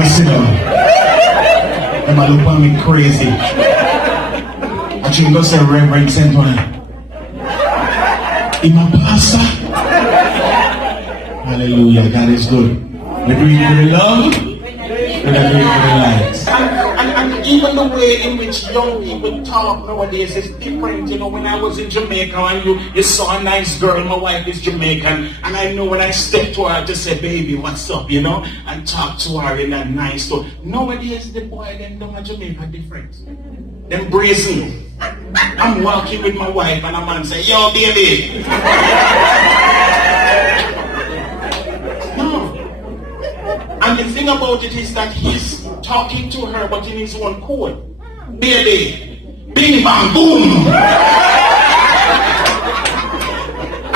gonna sit down. Them a look at me crazy. Actually, go say Reverend Sentone. In my pastor. Hallelujah, God is good. We do it for the love, we do it for the light. And even the way in which young people talk nowadays is different. You know, when I was in Jamaica and you saw a nice girl, my wife is Jamaican, and I know when I step to her to say, baby, what's up, you know, and talk to her in a nice tone. Nowadays, the boy, them down in Jamaica different. Them brazen. I'm walking with my wife and a man say, yo, baby. No. And the thing about it is that he's talking to her, but in his own code. Baby, bing bang boom.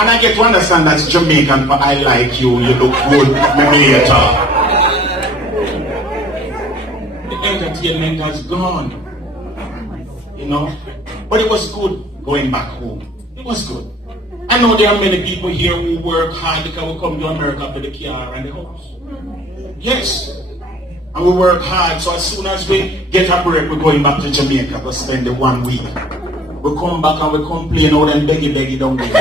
And I get to understand that's Jamaican, but I like you, you look good, maybe later. The entertainment has gone, you know. But it was good going back home. It was good. I know there are many people here who work hard because we come to America for the car and the house. Yes. And we work hard, so as soon as we get a break, we're going back to Jamaica to spend the 1 week. We come back and we complain out and beggy down there.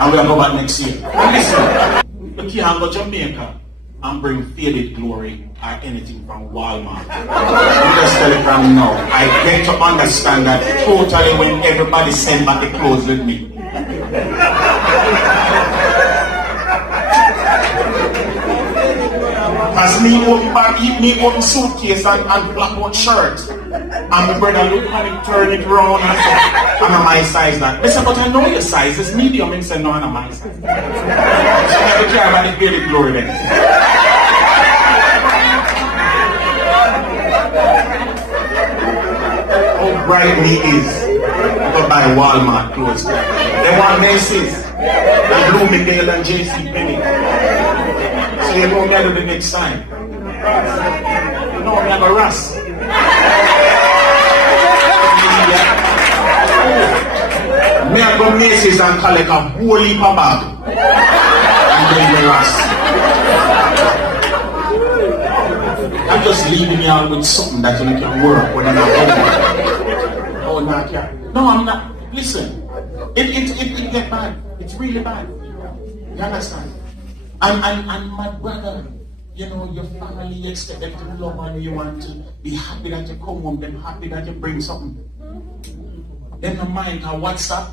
And we'll go back next year. And listen, we can't go to Jamaica and bring faded glory or anything from Walmart. I'm just telling you from now, I get to understand that totally when everybody send back the clothes with me. As me open suitcase and black one shirt. And my brother look at it, turn it around and say, I'm on my size that. They say, but I know your size, it's medium. And say, no, I'm on my size. So I don't care about the faded glory then. How bright he is. Go buy Walmart clothes. They want Macy's. And Bloomingdale and JC Penney. So you know me do the next time. You know me have a Russ. Me I go Macy's and collect a whole heap of bag. And then the Russ. I'm just leaving you out with something that you can work when I'm at home. Oh, not here. No, I'm not. Listen. It get bad. It's really bad. You understand? And my brother, you know, your family, you expect them to love and you want to be happy that you come home, them happy that you bring something. Then my mind can WhatsApp,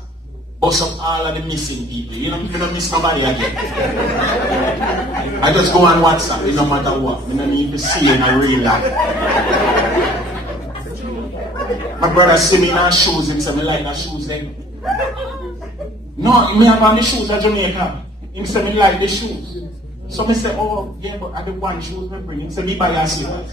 bust up all of the missing people. You don't miss nobody again. I just go on WhatsApp, no matter what. You don't need to see in a real life. My brother see me in our shoes and say, me like the shoes then. No, me have on the shoes at Jamaica. He said, me like the shoes. So me say, oh, yeah, but I the one shoes me bring. He said, me buy your slippers.